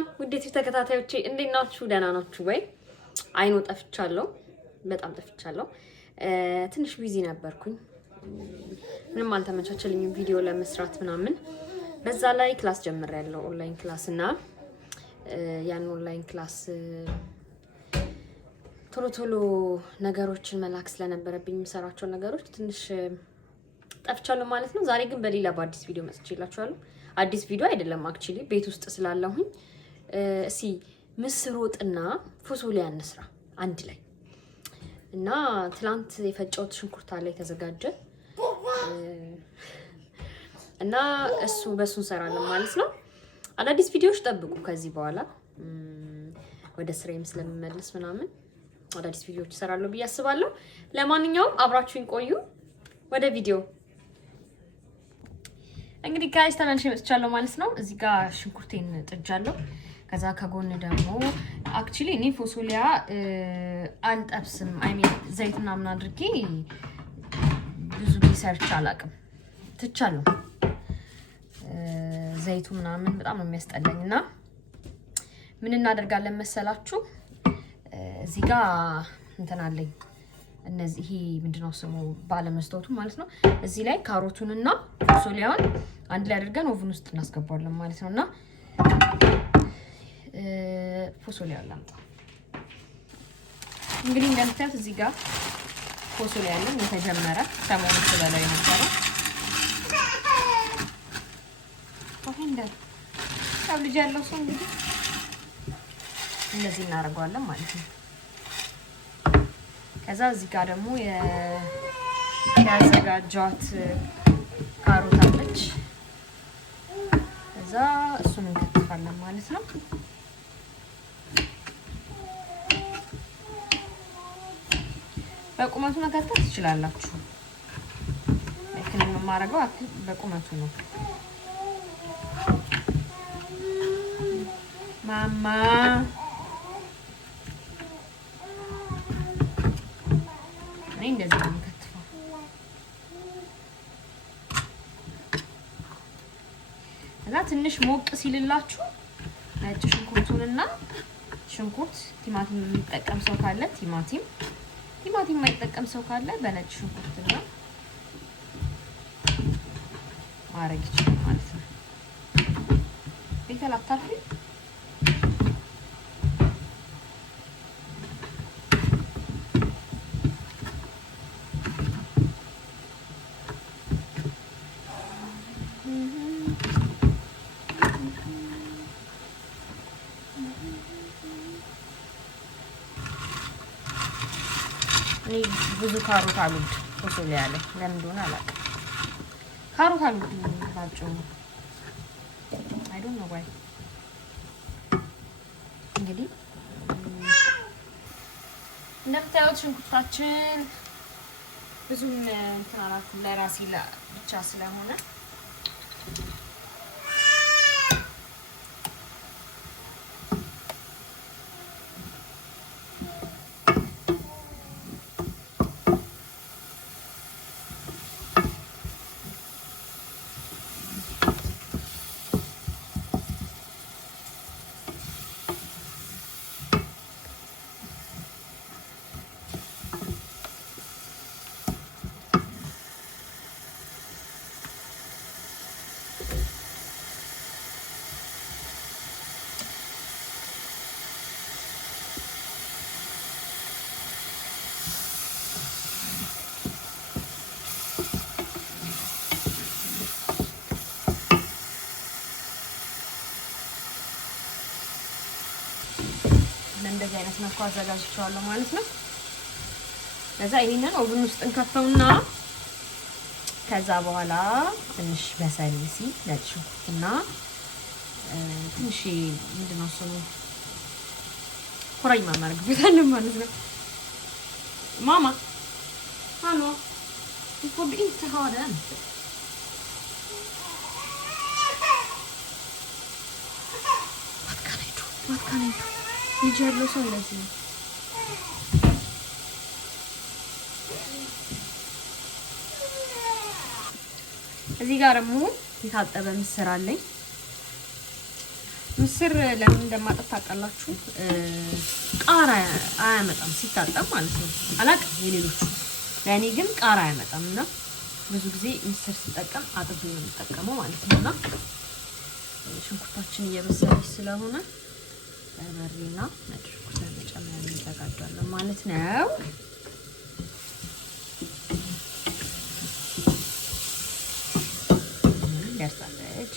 ሰላም ውዴት ተከታታዮቼ እንዴት ናችሁ? ደህና ናችሁ ወይ? አይኖ ጠፍቻለሁ፣ በጣም ጠፍቻለሁ። ትንሽ ቢዚ ነበርኩኝ። ምንም አልተመቻቸልኝም ቪዲዮ ለመስራት ምናምን። በዛ ላይ ክላስ ጀምሬያለሁ፣ ኦንላይን ክላስ እና ያን ኦንላይን ክላስ ቶሎ ነገሮችን መላክ ስለነበረብኝ የምሰራቸው ነገሮች ትንሽ ጠፍቻለሁ ማለት ነው። ዛሬ ግን በሌላ በአዲስ ቪዲዮ መጥቼላችኋለሁ። አዲስ ቪዲዮ አይደለም አክቹሊ ቤት ውስጥ ስላለሁኝ እሲ ምስር ወጥና ፎሶሊያ እንስራ አንድ ላይ እና ትላንት የፈጨሁት ሽንኩርት ላይ ተዘጋጀ እና በሱ እንሰራለን ማለት ነው። አዳዲስ ቪዲዮዎች ጠብቁ። ከዚህ በኋላ ወደ ስራዬም ስለምመለስ ምናምን አዳዲስ ቪዲዮዎች እሰራለሁ ብዬ አስባለሁ። ለማንኛውም አብራችሁኝ ቆዩ። ወደ ቪዲዮ እንግዲህ ጋይስ ተመልሼ መጥቻለሁ ማለት ነው። እዚህ ጋር ሽንኩርቴን ጥጃለሁ። ከዛ ከጎን ደግሞ አክቹሊ እኔ ፎሶሊያ አልጠብስም። ዘይት ምናምን አድርጌ ብዙ ጊዜ ሰርች አላውቅም፣ ትቻለሁ። ዘይቱ ምናምን በጣም ነው የሚያስጠላኝና ምን እናደርጋለን መሰላችሁ? እዚህ ጋር እንትን አለኝ እነዚህ ይሄ ምንድነው ስሙ ባለመስታወቱ ማለት ነው። እዚህ ላይ ካሮቱንና ፎሶሊያውን አንድ ላይ አድርገን ኦቭን ውስጥ እናስገባለን ማለት ነውና ፎሶሊያውን ላምጣ። እንግዲህ እንደምታዩት እዚህ ጋር ፎሶሊያ ያለን የተጀመረ ሰሞኑን ስለላይ ነበር። ልጅ ያለው ሰው እንግዲህ እንደዚህ እናደርገዋለን ማለት ነው። ከዛ እዚህ ጋር ደግሞ ያዘጋጇት ካሮት አለች። ከዛ እሱን እንከትፋለን ማለት ነው። በቁመቱ መከተፍ ትችላላችሁ። ለክን የማደርገው በቁመቱ ነው። ማማ እንደዚህ ነው የምከትፈው። እና ትንሽ ሞቅ ሲልላችሁ ነጭ ሽንኩርቱንና ሽንኩርት ቲማቲም የሚጠቀም ሰው ካለ ቲማቲም የማይጠቀም ሰው ካለ በነጭ ሽንኩርትና ማረግ ይችላል ማለት ነው። ቤተላታፊ ብዙ ካሮት አሉት ፎሶሊያ ላይ ለምን እንደሆነ አላውቅም። ካሮት አሉት ባጭሩ አይ ዶንት ኖ ዋይ። እንግዲህ እንደምታዩት ሽንኩርታችን ብዙም እንትን አላት ለራሴ ብቻ ስለሆነ እንደዚህ አይነት መልኩ አዘጋጅቼዋለሁ ማለት ነው። ከዛ ይሄንን ኦቭን ውስጥ እንከተውና ከዛ በኋላ ትንሽ በሰል ሲል ነጭ ሽንኩርትና ትንሽ ምንድነው ስሙ ኮረሪማ እናደርግበታለን ማለት ነው። ማማ ሃሎ ይቆብ እንት ሀደን ማትካኔ ልጅ ያለው ሰው እንደዚህ ነው። እዚህ ጋር ደግሞ የታጠበ ምስር አለኝ። ምስር ለምን እንደማጠፍ ታውቃላችሁ? ቃራ አያመጣም ሲታጠብ ማለት ነው። አላውቅም የሌሎቹ፣ ለእኔ ግን ቃራ አያመጣም እና ብዙ ጊዜ ምስር ሲጠቀም አጥቤ ነው የምጠቀመው ማለት ነው። እና ሽንኩርታችን እየበሰለች ስለሆነ በርበሬና ነጭ ሽንኩርት ለመጨመር እንዘጋጃለን ማለት ነው። ደርሳለች።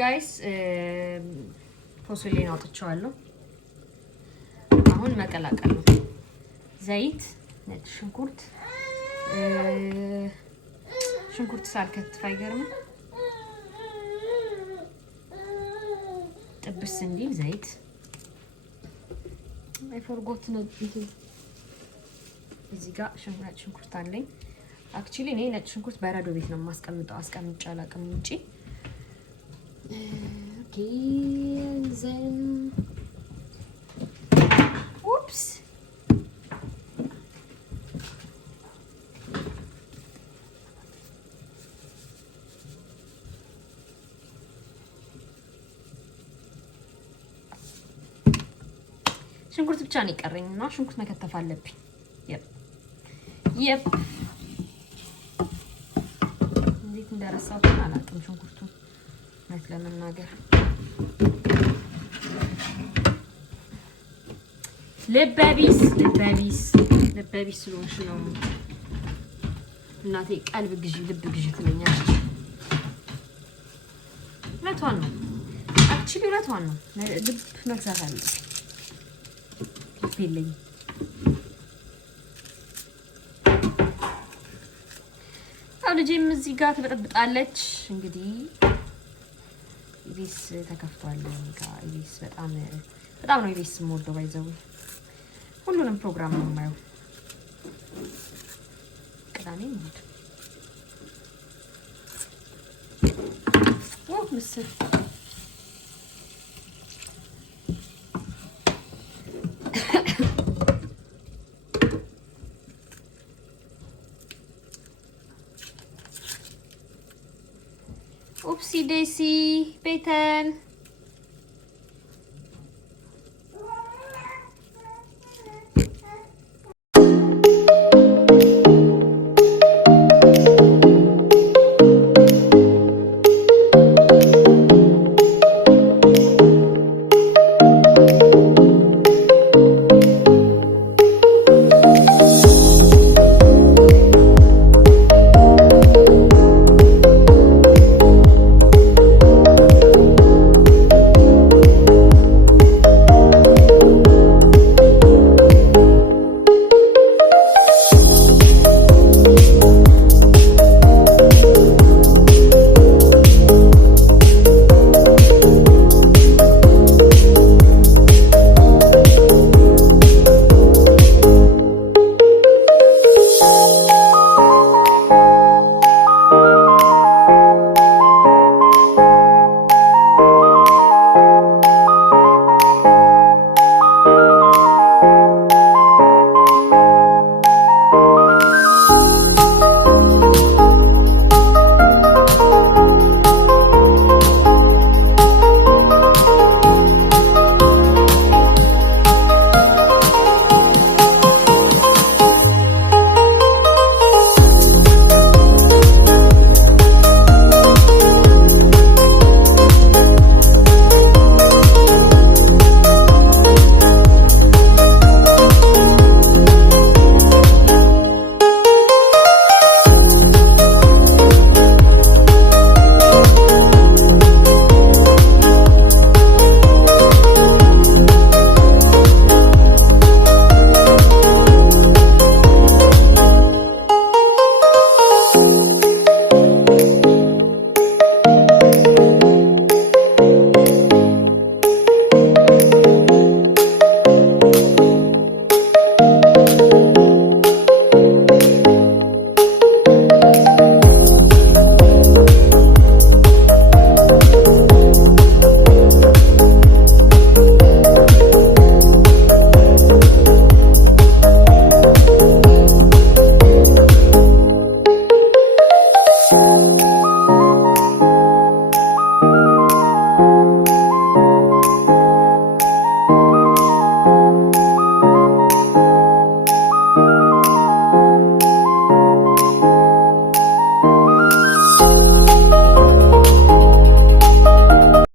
ጋይስ ፎሶሌን አውጥቼዋለሁ። አሁን መቀላቀል ነው። ዘይት፣ ነጭ ሽንኩርት ሳልከትፍ አይገርምም። ጥብስ እንዲል ዘይት አይፎርጎት ነው። እዚህ ጋር ነጭ ሽንኩርት አለኝ። አክቹሊ እኔ ነጭ ሽንኩርት በረዶ ቤት ነው የማስቀምጠው። አስቀምጬ አላውቅም ውጪ። ኦኬ ዘን ኡፕስ ሽንኩርት ብቻ ነው የቀረኝና ሽንኩርት መከተፍ አለብኝ። የፕ እንዴት እንደረሳሁት አላውቅም። ሽንኩርቱን ማለት ለመናገር ልበቢስ ስለሆንሽ ነው እናቴ። ቀልብ ግዢ፣ ልብ ግዢ ትለኛለች። እውነቷን ነው። አክቹሊ እውነቷን ነው። ልብ መግዛት አለብኝ። ልብ የለኝም። ልጄም እዚህ ጋር ትበጠብጣለች። እንግዲህ ኢቢኤስ ተከፍቷል። ኢቢኤስ በጣም ነው ኢቢኤስ የምወደው። ባይዘው ሁሉንም ፕሮግራም ነው የማየው። ቅዳሜ ማለት ምስር ዴሲ ቤተን